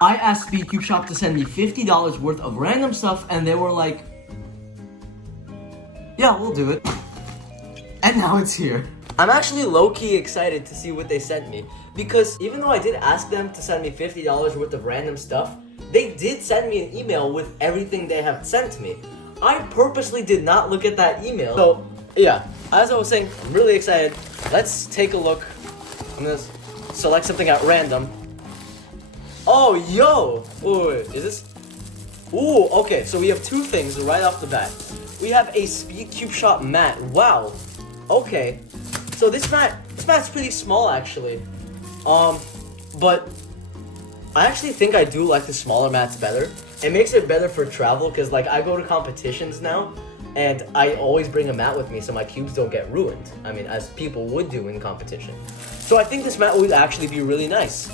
I asked Speedcubeshop to send me $50 worth of random stuff, and they were like, yeah, we'll do it. And now it's here. I'm actually low-key excited to see what they sent me, because even though I did ask them to send me $50 worth of random stuff, they did send me an email with everything they have sent to me. I purposely did not look at that email. So, yeah, as I was saying, I'm really excited. Let's take a look. I'm gonna select something at random. Oh, yo! Wait, is this? Ooh, okay, so we have two things right off the bat. We have a Speedcubeshop mat. Wow. Okay. So this mat's pretty small actually. But I actually think I do like the smaller mats better. It makes it better for travel because like I go to competitions now and I always bring a mat with me so my cubes don't get ruined. I mean, as people would do in competition. So I think this mat would actually be really nice.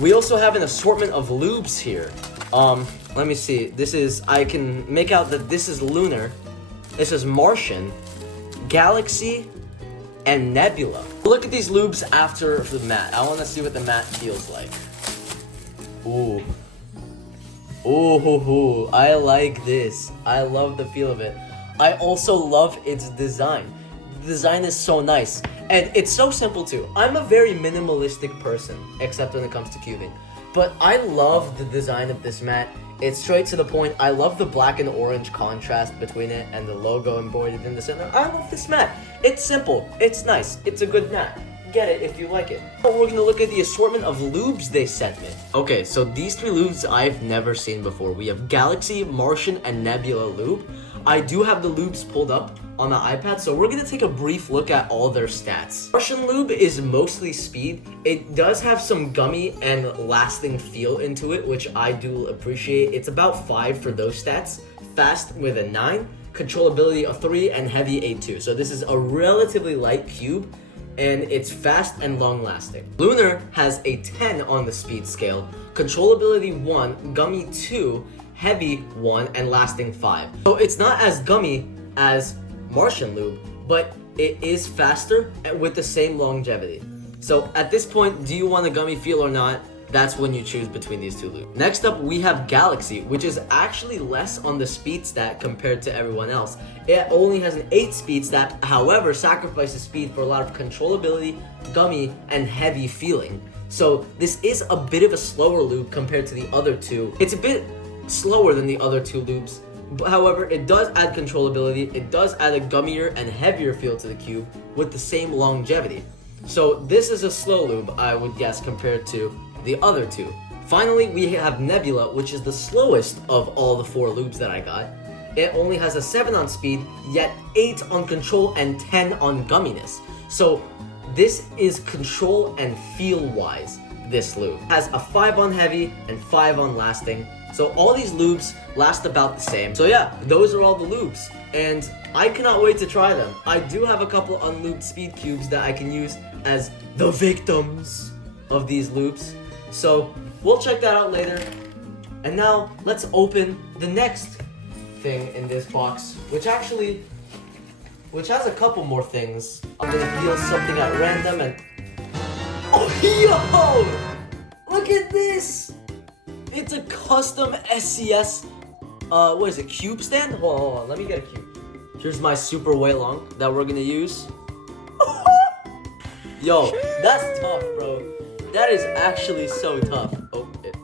We also have an assortment of lubes here. Let me see. This is, I can make out that this is lunar. This is Martian, Galaxy, and Nebula. Look at these lubes after the mat. I want to see what the mat feels like. Ooh. Ooh, I like this. I love the feel of it. I also love its design. The design is so nice. And it's so simple too. I'm a very minimalistic person, except when it comes to cubing. But I love the design of this mat. It's straight to the point. I love the black and orange contrast between it and the logo embroidered in the center. I love this mat. It's simple. It's nice. It's a good mat. Get it if you like it. We're gonna look at the assortment of lubes they sent me. Okay, so these three lubes I've never seen before. We have Galaxy, Martian, and Nebula lube. I do have the lubes pulled up on the iPad, so we're gonna take a brief look at all their stats. Martian lube is mostly speed. It does have some gummy and lasting feel into it, which I do appreciate. It's about 5 for those stats. Fast with a 9, controllability a 3, and heavy a 2. So this is a relatively light cube, and it's fast and long lasting. Lunar has a 10 on the speed scale, controllability 1, gummy 2, heavy 1, and lasting 5. So it's not as gummy as Martian lube, but it is faster with the same longevity. So at this point, do you want a gummy feel or not? That's when you choose between these two lubes. Next up, we have Galaxy, which is actually less on the speed stat compared to everyone else. It only has an 8 speed stat, however, sacrifices speed for a lot of controllability, gummy, and heavy feeling. So this is a bit of a slower lube compared to the other two. It's a bit slower than the other two lubes. However, it does add controllability, it does add a gummier and heavier feel to the cube with the same longevity. So this is a slow lube, I would guess, compared to the other two. Finally, we have Nebula, which is the slowest of all the 4 lubes that I got. It only has a 7 on speed, yet 8 on control and 10 on gumminess. So this is control and feel wise, this lube. It has a 5 on heavy and 5 on lasting. So all these lubes last about the same. So yeah, those are all the lubes. And I cannot wait to try them. I do have a couple unlubed speed cubes that I can use as the victims of these lubes. So we'll check that out later. And now let's open the next thing in this box, which has a couple more things. I'm gonna deal something at random and... Oh, yo! Look at this! It's a custom SCS, what is it, cube stand? Hold on, let me get a cube. Here's my super way long that we're gonna use. Yo, that's tough, bro. That is actually so tough. Oh, it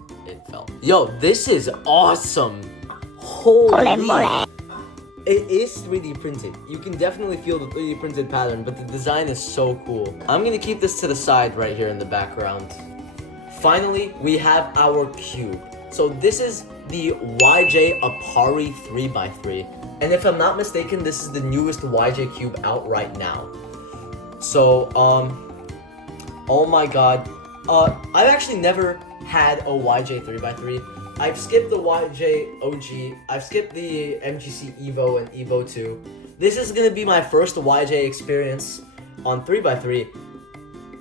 fell. Yo, this is awesome. Holy. It is 3D printed. You can definitely feel the 3D printed pattern, but the design is so cool. I'm gonna keep this to the side right here in the background. Finally, we have our cube. So this is the YJ Apari 3x3. And if I'm not mistaken, this is the newest YJ cube out right now. So, oh my god. I've actually never had a YJ 3x3. I've skipped the YJ OG. I've skipped the MGC Evo and Evo 2. This is gonna be my first YJ experience on 3x3.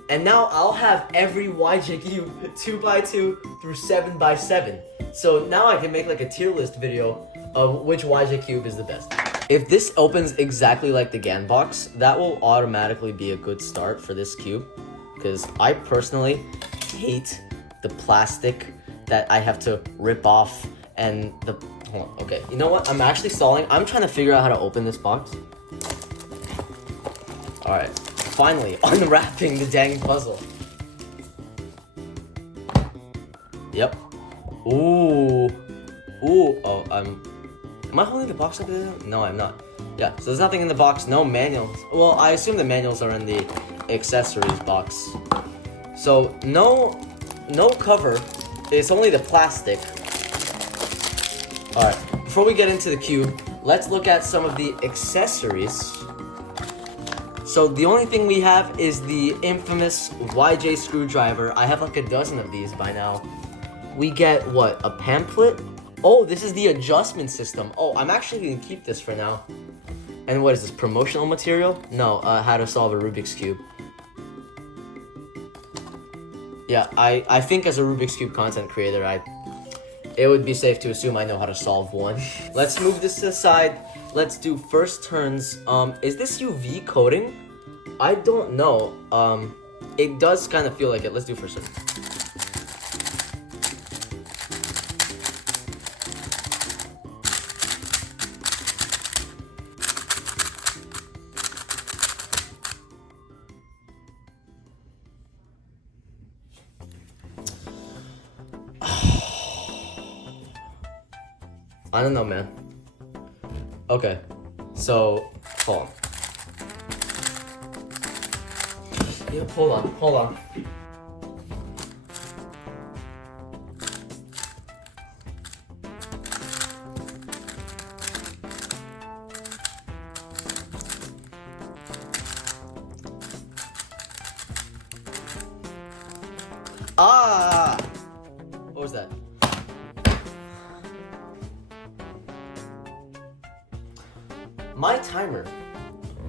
And now I'll have every YJ cube 2x2 through 7x7. So now I can make like a tier list video of which YJ cube is the best. If this opens exactly like the GAN box, that will automatically be a good start for this cube. Because I personally hate the plastic that I have to rip off, and hold on, okay, you know what? I'm actually stalling. I'm trying to figure out how to open this box. Alright, finally, unwrapping the dang puzzle. Yep. Ooh. Ooh. Oh, am I holding the box up there? No, I'm not. Yeah, so there's nothing in the box, no manuals. Well, I assume the manuals are in the accessories box. So, no cover. It's only the plastic. Alright, before we get into the cube, let's look at some of the accessories. So the only thing we have is the infamous YJ screwdriver. I have like a dozen of these by now. We get, what, a pamphlet? Oh, this is the adjustment system. Oh, I'm actually gonna keep this for now. And what is this, promotional material? No, how to solve a Rubik's Cube. Yeah, I think as a Rubik's Cube content creator, it would be safe to assume I know how to solve one. Let's move this to the side. Let's do first turns. Is this UV coating? I don't know. It does kind of feel like it. Let's do first turn. I don't know, man. Okay, so hold on. Yeah, hold on. Ah! What was that?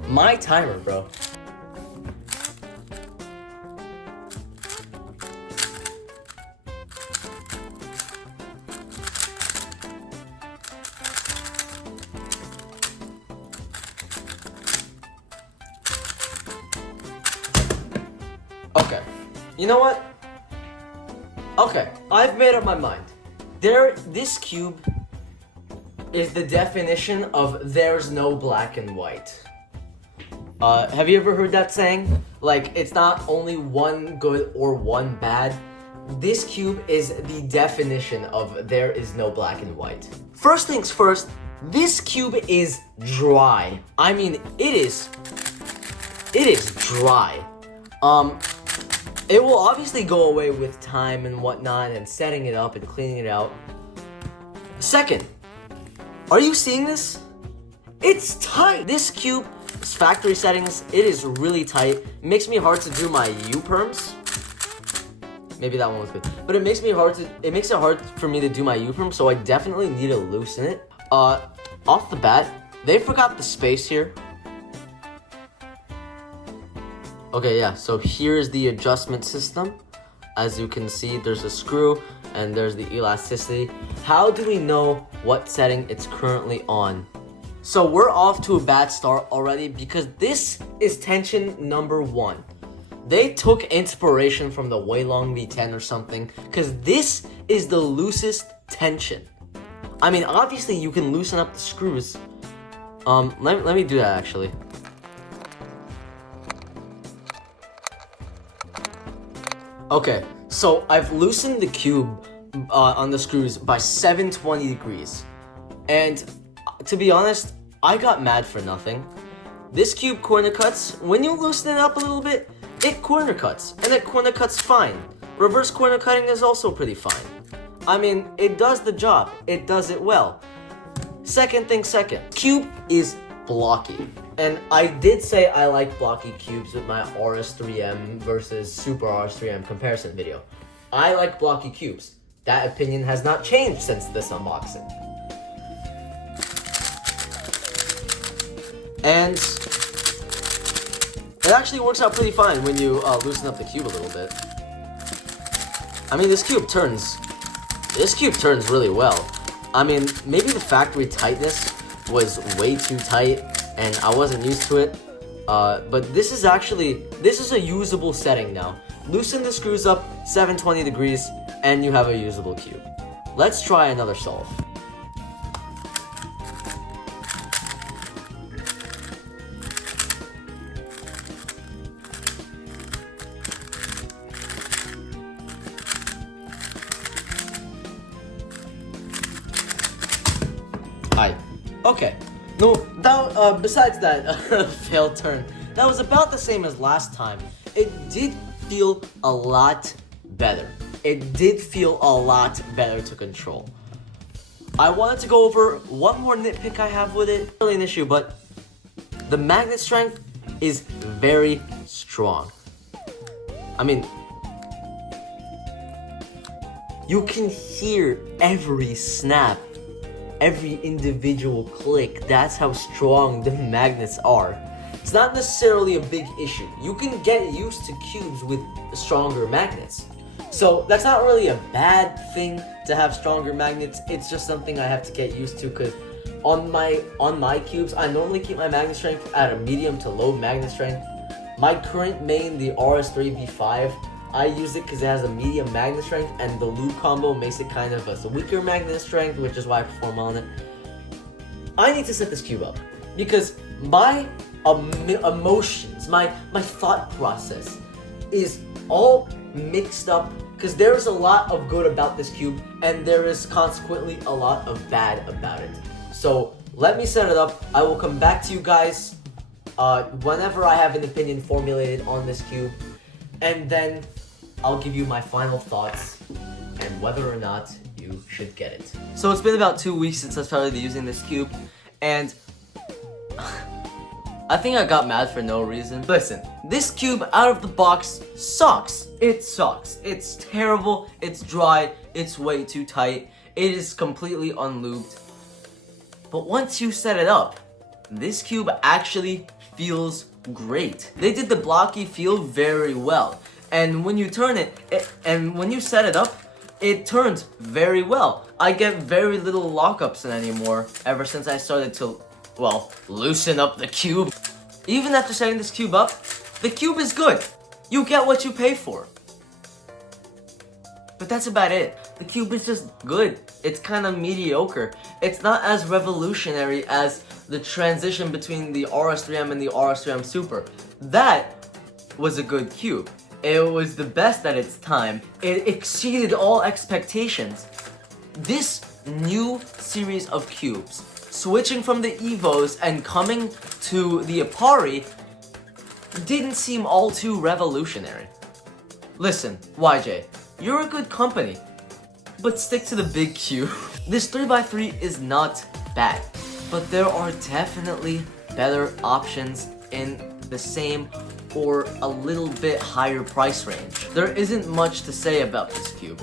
My timer, bro. Okay, you know what? Okay, I've made up my mind. This cube is the definition of there's no black and white. Have you ever heard that saying? Like, it's not only one good or one bad. This cube is the definition of there is no black and white. First things first, this cube is dry. I mean, it is dry. It will obviously go away with time and whatnot and setting it up and cleaning it out. Second, are you seeing this? It's tight. This cube, its factory settings, it is really tight. It makes me hard to do my U-perms. Maybe that one was good. But it makes it hard for me to do my U-perm, so I definitely need to loosen it. Off the bat, they forgot the space here. Okay, yeah, so here's the adjustment system. As you can see, there's a screw and there's the elasticity. How do we know what setting it's currently on? So we're off to a bad start already because this is tension number 1. They took inspiration from the Weilong V10 or something because this is the loosest tension. I mean, obviously you can loosen up the screws. Let me do that actually. Okay, so I've loosened the cube on the screws by 720 degrees. And to be honest, I got mad for nothing. This cube corner cuts, when you loosen it up a little bit, it corner cuts, and it corner cuts fine. Reverse corner cutting is also pretty fine. I mean, it does the job, it does it well. Second thing second, cube is blocky. And I did say I like blocky cubes with my RS3M versus Super RS3M comparison video. I like blocky cubes. That opinion has not changed since this unboxing. And it actually works out pretty fine when you loosen up the cube a little bit. I mean, this cube turns really well. I mean, maybe the factory tightness was way too tight and I wasn't used to it. But this is a usable setting now. Loosen the screws up 720 degrees and you have a usable cube. Let's try another solve. Okay. No, that, besides that failed turn, that was about the same as last time. It did feel a lot better. It did feel a lot better to control. I wanted to go over one more nitpick I have with it. Really an issue, but the magnet strength is very strong. I mean, you can hear every snap, every individual click. That's how strong the magnets are. It's not necessarily a big issue. You can get used to cubes with stronger magnets. So that's not really a bad thing to have stronger magnets. It's just something I have to get used to, because on my cubes, I normally keep my magnet strength at a medium to low magnet strength. My current main, the RS3V5, I use it because it has a medium magnet strength, and the Lube combo makes it kind of a weaker magnet strength, which is why I perform on it. I need to set this cube up because my emotions, my thought process is all mixed up, because there is a lot of good about this cube and there is consequently a lot of bad about it. So let me set it up. I will come back to you guys whenever I have an opinion formulated on this cube, and then I'll give you my final thoughts and whether or not you should get it. So it's been about 2 weeks since I started using this cube, and I think I got mad for no reason. Listen, this cube out of the box sucks. It sucks. It's terrible, it's dry, it's way too tight, it is completely unlubed. But once you set it up, this cube actually feels great. They did the blocky feel very well. And when you turn it, and when you set it up, it turns very well. I get very little lockups in anymore ever since I started to, well, loosen up the cube. Even after setting this cube up, the cube is good. You get what you pay for. But that's about it. The cube is just good. It's kind of mediocre. It's not as revolutionary as the transition between the RS3M and the RS3M Super. That was a good cube. It was the best at its time. It exceeded all expectations. This new series of cubes, switching from the Evos and coming to the Apari, didn't seem all too revolutionary. Listen, YJ, you're a good company, but stick to the big cube. This 3x3 is not bad, but there are definitely better options in the same or a little bit higher price range. There isn't much to say about this cube.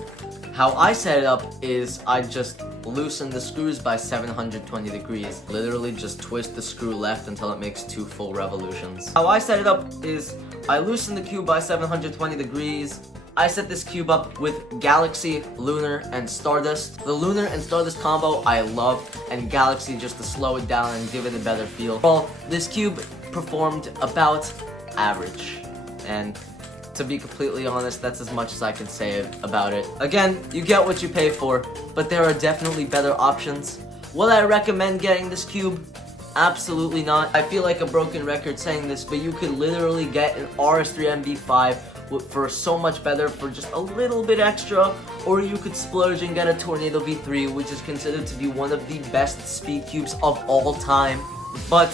How I set it up is I just loosen the screws by 720 degrees. Literally just twist the screw left until it makes 2 full revolutions. How I set it up is I loosen the cube by 720 degrees. I set this cube up with Galaxy, Lunar, and Stardust. The Lunar and Stardust combo I love, and Galaxy just to slow it down and give it a better feel. Well, this cube performed about average, and to be completely honest, that's as much as I can say about it. Again, you get what you pay for, but there are definitely better options. Would I recommend getting this cube? Absolutely not. I feel like a broken record saying this, but you could literally get an RS3M V5 for so much better for just a little bit extra, or you could splurge and get a Tornado V3, which is considered to be one of the best speed cubes of all time. But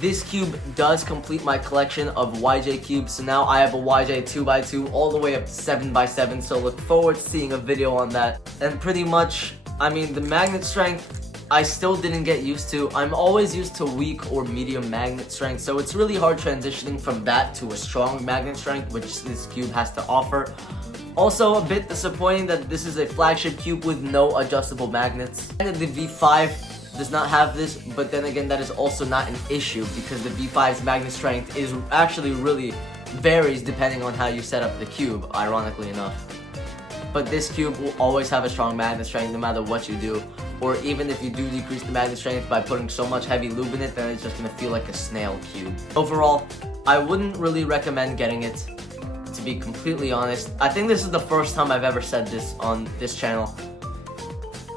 this cube does complete my collection of YJ cubes, so now I have a YJ 2x2 all the way up to 7x7, so look forward to seeing a video on that. And pretty much, I mean, the magnet strength, I still didn't get used to. I'm always used to weak or medium magnet strength, so it's really hard transitioning from that to a strong magnet strength, which this cube has to offer. Also a bit disappointing that this is a flagship cube with no adjustable magnets. And the V5 does not have this, but then again, that is also not an issue because the V5's magnet strength is actually really varies depending on how you set up the cube, ironically enough. But this cube will always have a strong magnet strength no matter what you do, or even if you do decrease the magnet strength by putting so much heavy lube in it, then it's just gonna feel like a snail cube. Overall, I wouldn't really recommend getting it, to be completely honest. I think this is the first time I've ever said this on this channel.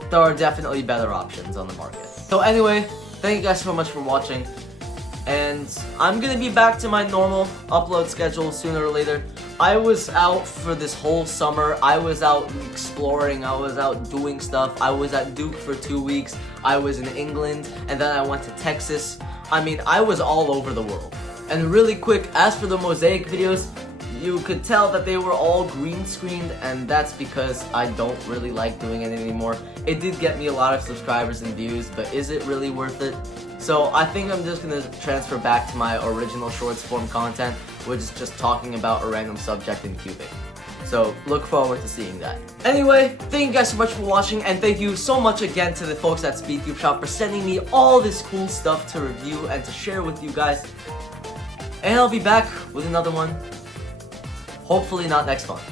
There are definitely better options on the market. So anyway, thank you guys so much for watching. And I'm gonna be back to my normal upload schedule sooner or later. I was out for this whole summer. I was out exploring. I was out doing stuff. I was at Duke for 2 weeks. I was in England, and then I went to Texas. I mean, I was all over the world. And really quick, as for the mosaic videos, you could tell that they were all green screened, and that's because I don't really like doing it anymore. It did get me a lot of subscribers and views, but is it really worth it? So I think I'm just gonna transfer back to my original shorts form content, which is just talking about a random subject in cubing. So look forward to seeing that. Anyway, thank you guys so much for watching, and thank you so much again to the folks at Speedcubeshop for sending me all this cool stuff to review and to share with you guys. And I'll be back with another one. Hopefully not next month.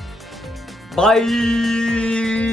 Bye!